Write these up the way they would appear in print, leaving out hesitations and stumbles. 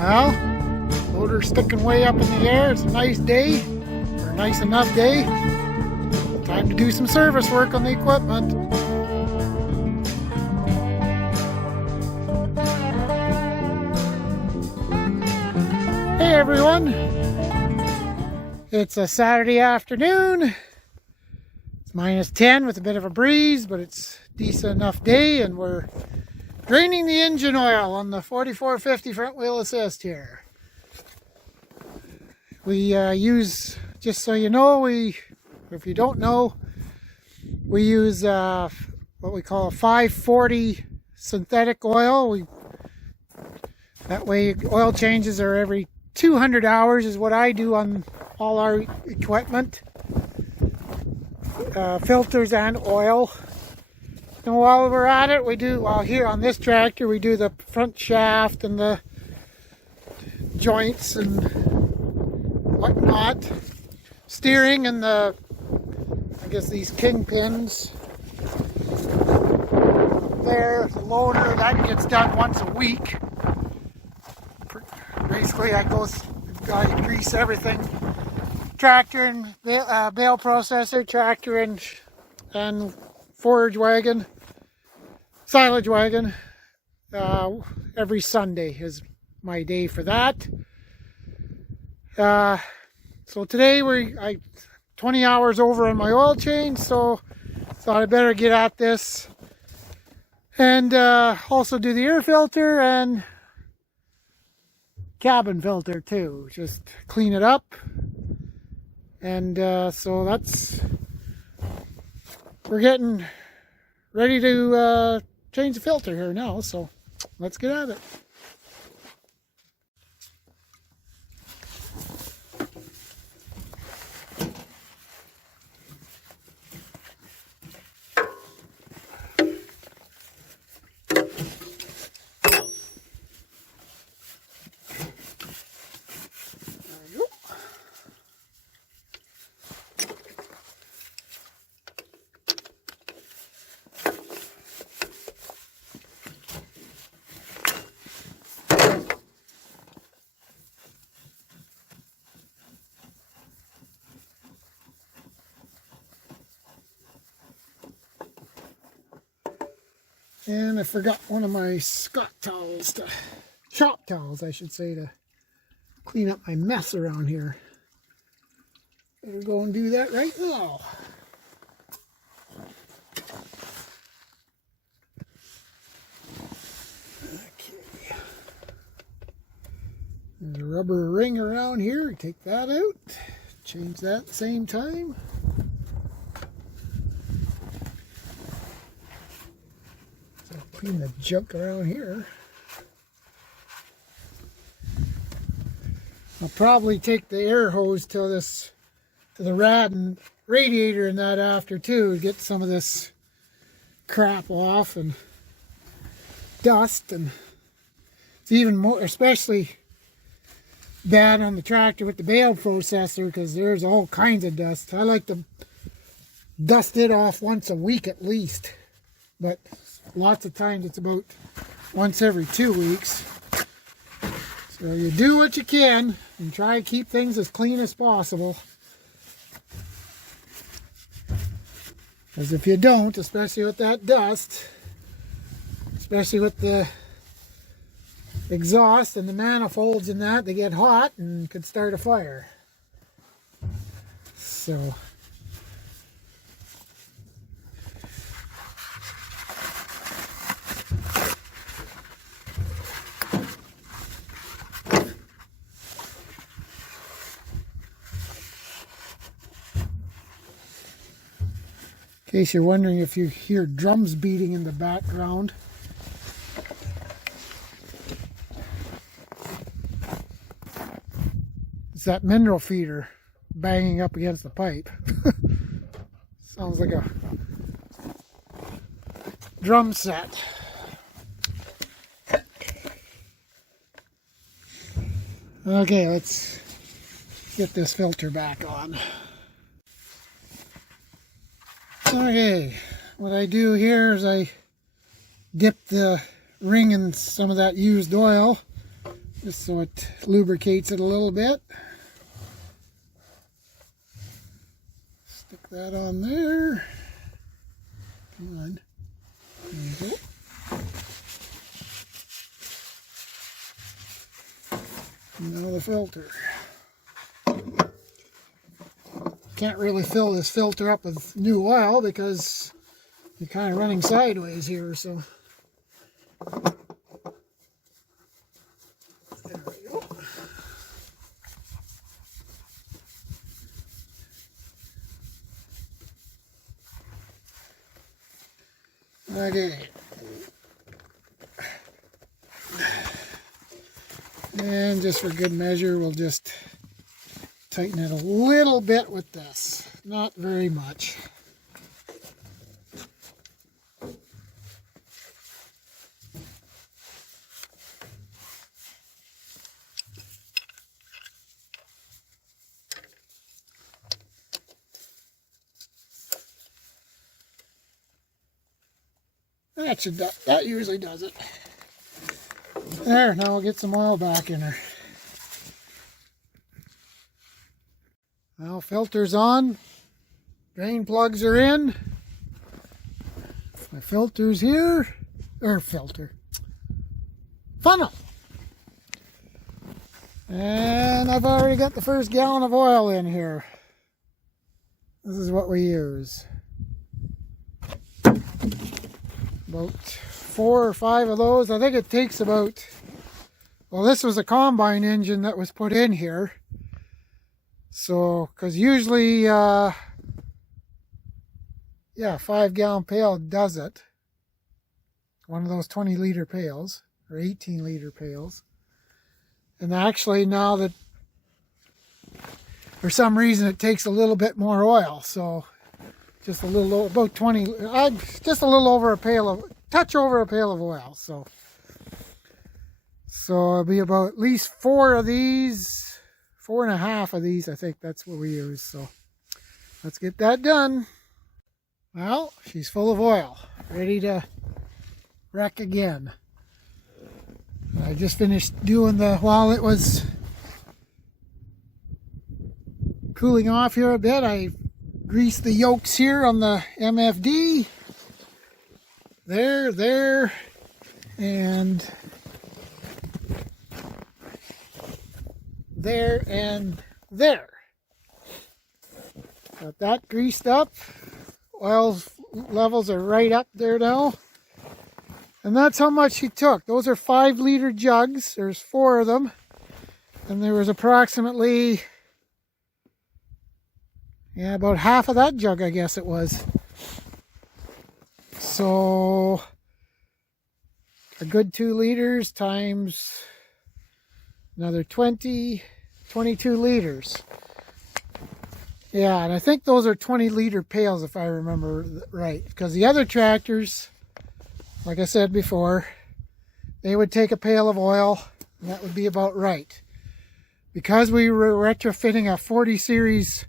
Well, motor's sticking way up in the air. It's a nice day, or a nice enough day. Time to do some service work on the equipment. Hey everyone, it's a Saturday afternoon. It's -10 with a bit of a breeze, but it's a decent enough day, and we're draining the engine oil on the 4450 front wheel assist here. We use, just so you know, if you don't know, we use what we call a 540 synthetic oil. That way oil changes are every 200 hours is what I do on all our equipment, filters and oil. And while we're at it, we do, well, here on this tractor, we do the front shaft and the joints and whatnot. Steering and the, I guess these kingpins there, the loader, that gets done once a week. Basically, I grease everything. Tractor and bale processor, tractor and forage wagon, silage wagon. Every Sunday is my day for that. So today I 20 hours over on my oil change, so thought I better get at this and also do the air filter and cabin filter too. Just clean it up, and so we're getting ready to change the filter here now, so let's get at it. And I forgot one of my shop towels, I should say, to clean up my mess around here. Better go and do that right now. Okay. There's a rubber ring around here. Take that out. Change that at the same time. Clean the junk around here. I'll probably take the air hose to the radiator and that after too, to get some of this crap off and dust. And it's even more, especially bad on the tractor with the bale processor, because there's all kinds of dust. I like to dust it off once a week at least, but lots of times it's about once every 2 weeks. So you do what you can and try to keep things as clean as possible. Because if you don't, especially with that dust, especially with the exhaust and the manifolds and that, they get hot and could start a fire. So in case you're wondering if you hear drums beating in the background, it's that mineral feeder banging up against the pipe. Sounds like a drum set. Okay, let's get this filter back on. Okay, what I do here is I dip the ring in some of that used oil, just so it lubricates it a little bit. Stick that on there. Come on. There you go. Now the filter. Can't really fill this filter up with new oil because you're kind of running sideways here, so. There we go. Okay. And just for good measure, we'll just tighten it a little bit with this. Not very much. That usually does it. There, now we'll get some oil back in her. Now filter's on, drain plugs are in, my filter's here, funnel. And I've already got the first gallon of oil in here. This is what we use. About 4 or 5 of those. I think it takes about, well, this was a combine engine that was put in here. So, because usually, yeah, 5-gallon pail does it. One of those 20-liter pails, or 18-liter pails. And actually now that, for some reason, it takes a little bit more oil. So, just a little, about 20, just a little over a pail of, touch over a pail of oil. So it'll be about at least 4 of these, 4.5 of these, I think that's what we use. So let's get that done. Well, she's full of oil, ready to wreck again. I just finished doing while it was cooling off here a bit, I greased the yokes here on the MFD. There, and there, and there. Got that greased up. Oil levels are right up there now. And that's how much she took. Those are 5-liter jugs. There's 4 of them. And there was approximately, yeah, about half of that jug, I guess it was. So a good 2 liters times another 22 liters. Yeah, and I think those are 20-liter pails if I remember right. Because the other tractors, like I said before, they would take a pail of oil, and that would be about right. Because we were retrofitting a 40 series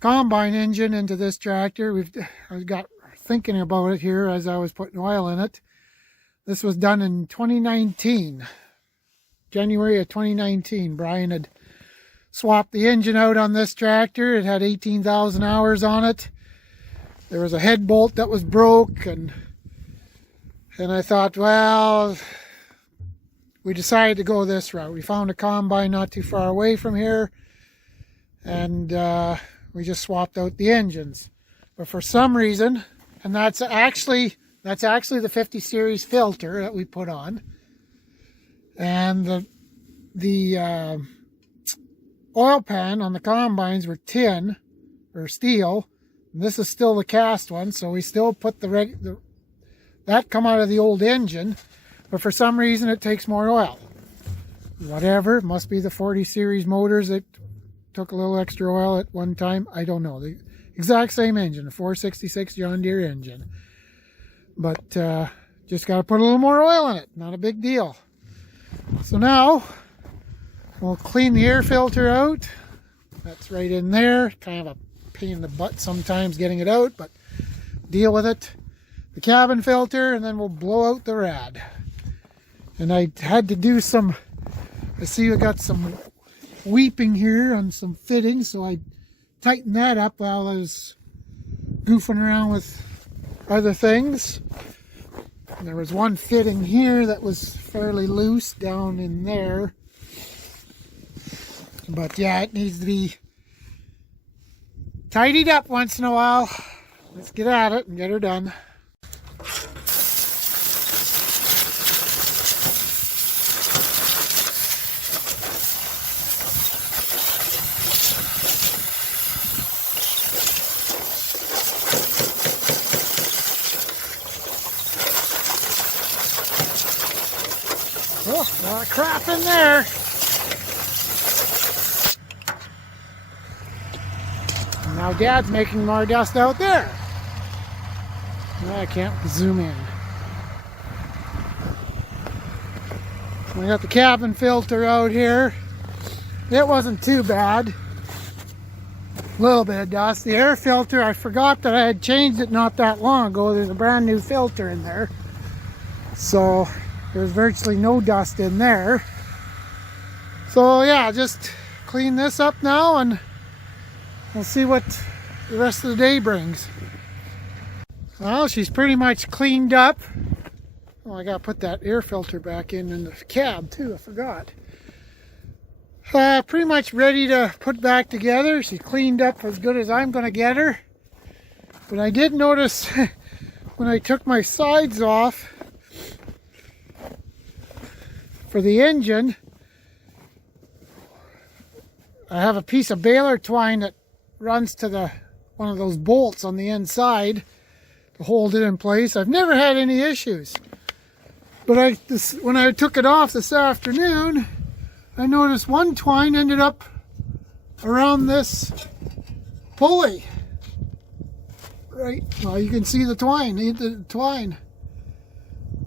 combine engine into this tractor, I got thinking about it here as I was putting oil in it. This was done in 2019, January of 2019. Brian had swapped the engine out on this tractor. It had 18,000 hours on it. There was a head bolt that was broke, and I thought, well, we decided to go this route. We found a combine not too far away from here, and we just swapped out the engines. But for some reason, and that's actually the 50 series filter that we put on, and the oil pan on the combines were tin or steel, and this is still the cast one, so we still put that come out of the old engine, but for some reason it takes more oil. Whatever, it must be the 40 series motors that took a little extra oil at one time. I don't know. The exact same engine, a 466 John Deere engine. But just got to put a little more oil in it. Not a big deal. So now we'll clean the air filter out. That's right in there. Kind of a pain in the butt sometimes getting it out, but deal with it. The cabin filter, and then we'll blow out the rad. And I had to do some I see I got some weeping here on some fittings, so I tightened that up while I was goofing around with other things. And there was one fitting here that was fairly loose down in there. But yeah, it needs to be tidied up once in a while. Let's get at it and get her done. Oh, a lot of crap in there. And now Dad's making more dust out there. I can't zoom in. We got the cabin filter out here. It wasn't too bad. A little bit of dust. The air filter, I forgot that I had changed it not that long ago. There's a brand new filter in there. So there's virtually no dust in there. So yeah, just clean this up now and we'll see what the rest of the day brings. Well, she's pretty much cleaned up. Oh, I gotta put that air filter back in the cab too, I forgot. Pretty much ready to put back together. She's cleaned up as good as I'm gonna get her. But I did notice when I took my sides off for the engine, I have a piece of baler twine that runs to one of those bolts on the inside to hold it in place. I've never had any issues. But when I took it off this afternoon, I noticed one twine ended up around this pulley. Right, well, you can see the twine.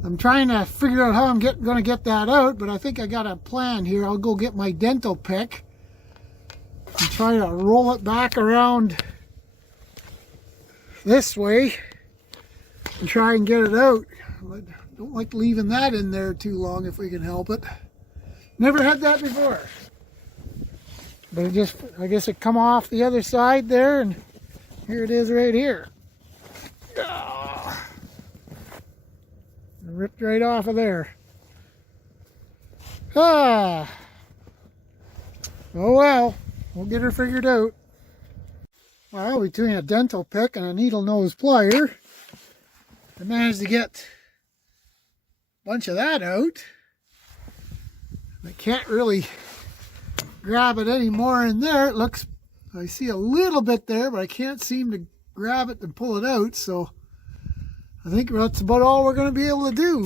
I'm trying to figure out how I'm going to get that out, but I think I got a plan here. I'll go get my dental pick and try to roll it back around this way and try and get it out. I don't like leaving that in there too long if we can help it. Never had that before. But I guess it come off the other side there, and here it is right here. Ripped right off of there. Oh well, we'll get her figured out. Well, between a dental pick and a needle nose plier, I managed to get a bunch of that out. I can't really grab it anymore in there. It looks, I see a little bit there, but I can't seem to grab it and pull it out, so I think that's about all we're going to be able to do.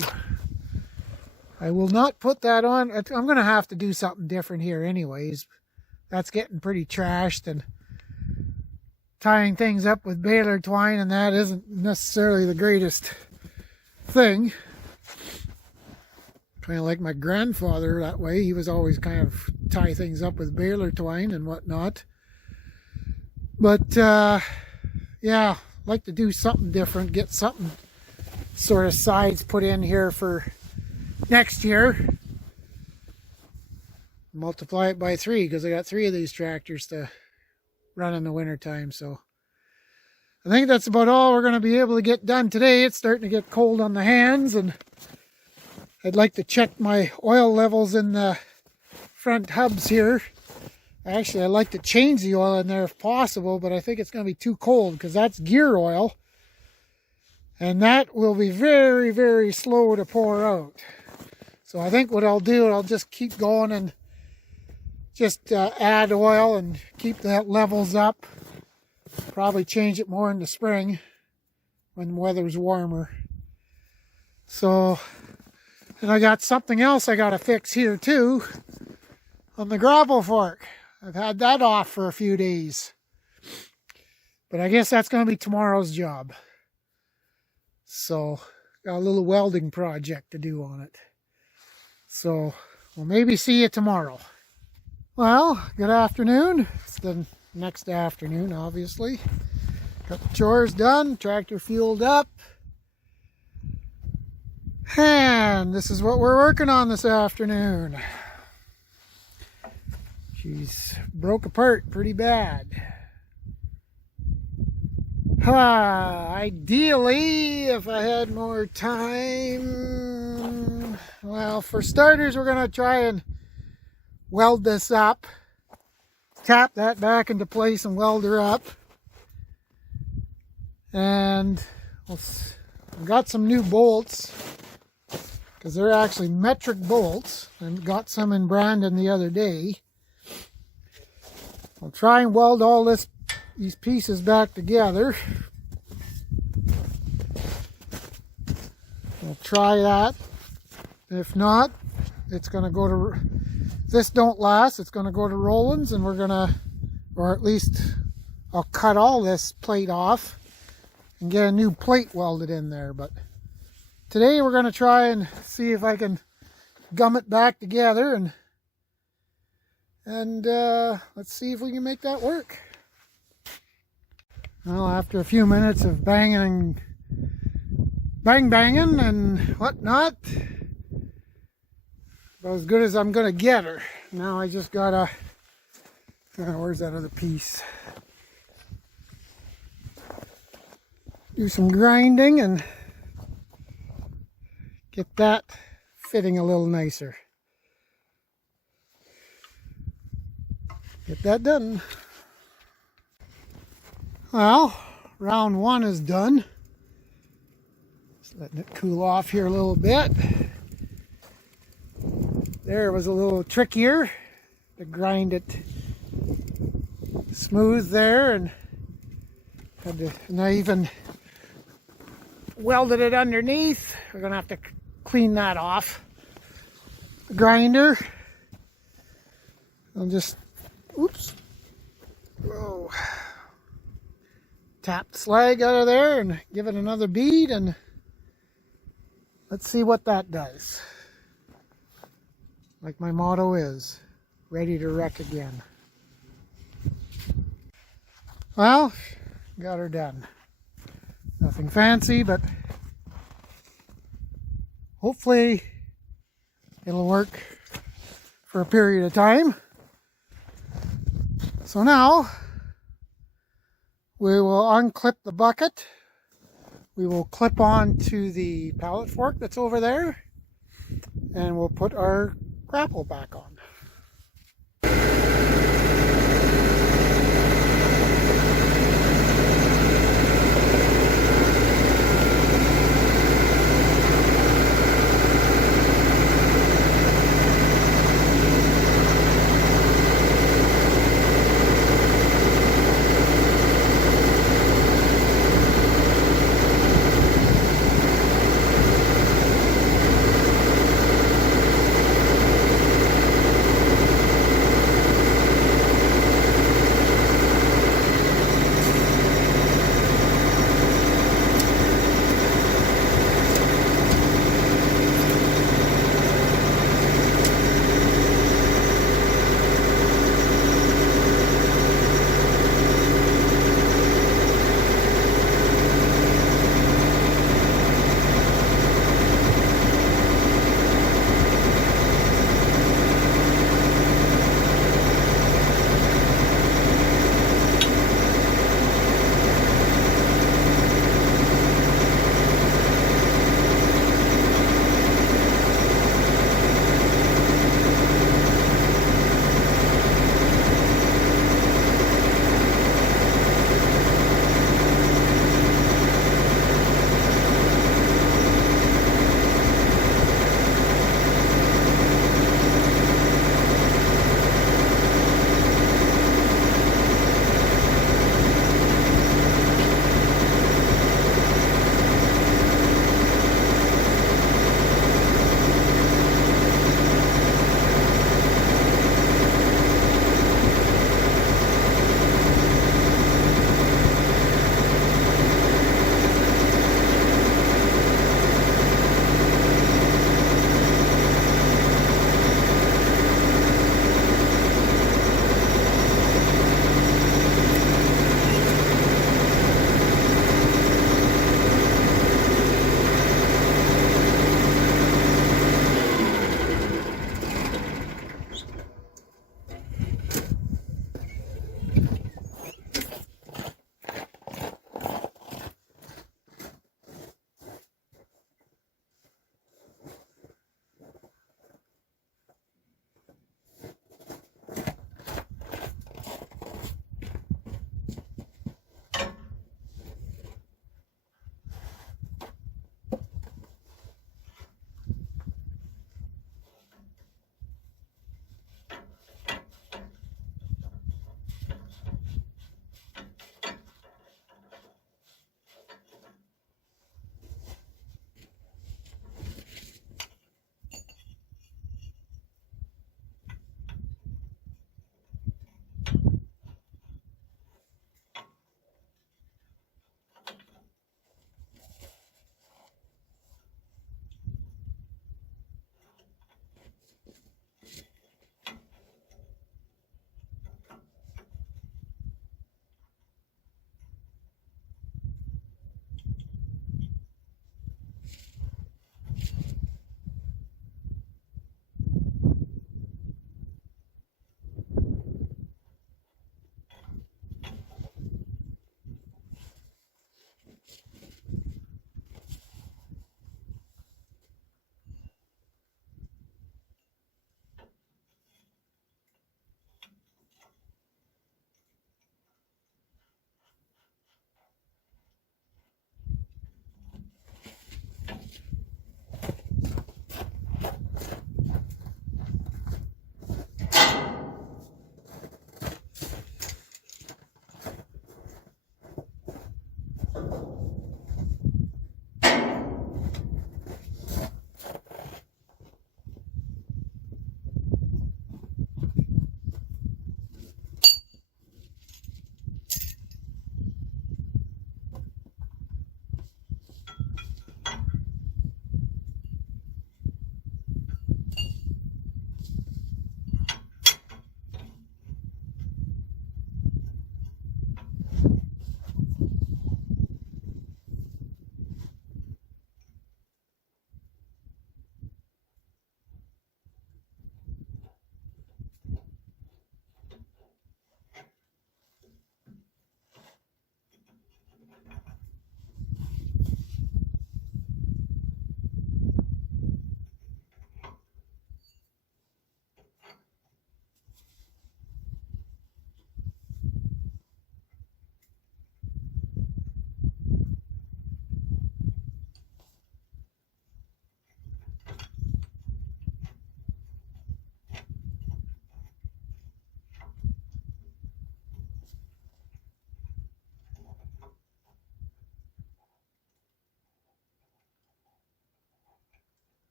I will not put that on. I'm going to have to do something different here anyways. That's getting pretty trashed, and tying things up with baler twine and that isn't necessarily the greatest thing. Kind of like my grandfather that way. He was always kind of tie things up with baler twine and whatnot. But yeah, like to do something different, get something sort of sides put in here for next year. Multiply it by 3 because I got 3 of these tractors to run in the winter time. So I think that's about all we're going to be able to get done today. It's starting to get cold on the hands, and I'd like to check my oil levels in the front hubs here. Actually, I'd like to change the oil in there if possible, but I think it's going to be too cold because that's gear oil. And that will be very, very slow to pour out. So I think what I'll do, I'll just keep going and just add oil and keep the levels up. Probably change it more in the spring when the weather's warmer. So, and I got something else I got to fix here too on the gravel fork. I've had that off for a few days. But I guess that's going to be tomorrow's job. So, got a little welding project to do on it. So, we'll maybe see you tomorrow. Well, good afternoon. It's the next afternoon, obviously. Got the chores done, tractor fueled up. And this is what we're working on this afternoon. She's broke apart pretty bad. Ideally, if I had more time, well, for starters, we're going to try and weld this up. Tap that back into place and weld her up. And I've got some new bolts, because they're actually metric bolts. I got some in Brandon the other day. I'll try and weld all these pieces back together. I'll try that. If not, it's going to go to, if this don't last, it's going to go to Roland's, and we're going to, or at least I'll cut all this plate off and get a new plate welded in there. But today we're going to try and see if I can gum it back together, and let's see if we can make that work. Well, after a few minutes of banging and whatnot, about as good as I'm going to get her. Now I just gotta, where's that other piece? Do some grinding and get that fitting a little nicer. Get that done. Well, round one is done. Just letting it cool off here a little bit. There, it was a little trickier to grind it smooth there, and I even welded it underneath. We're gonna have to clean that off. The grinder. I'll just, oops. Whoa. Tap the slag out of there and give it another bead, and let's see what that does. Like my motto is, ready to wreck again. Well, got her done. Nothing fancy, but hopefully it'll work for a period of time. So now we will unclip the bucket. We will clip on to the pallet fork that's over there, and we'll put our grapple back on.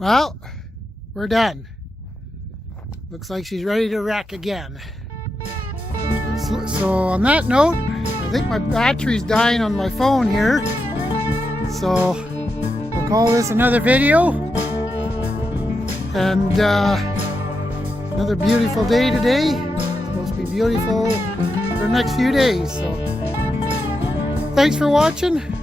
Well, we're done. Looks like she's ready to wreck again. So on that note, I think my battery's dying on my phone here. So we'll call this another video. And another beautiful day today. It's supposed to be beautiful for the next few days. So thanks for watching.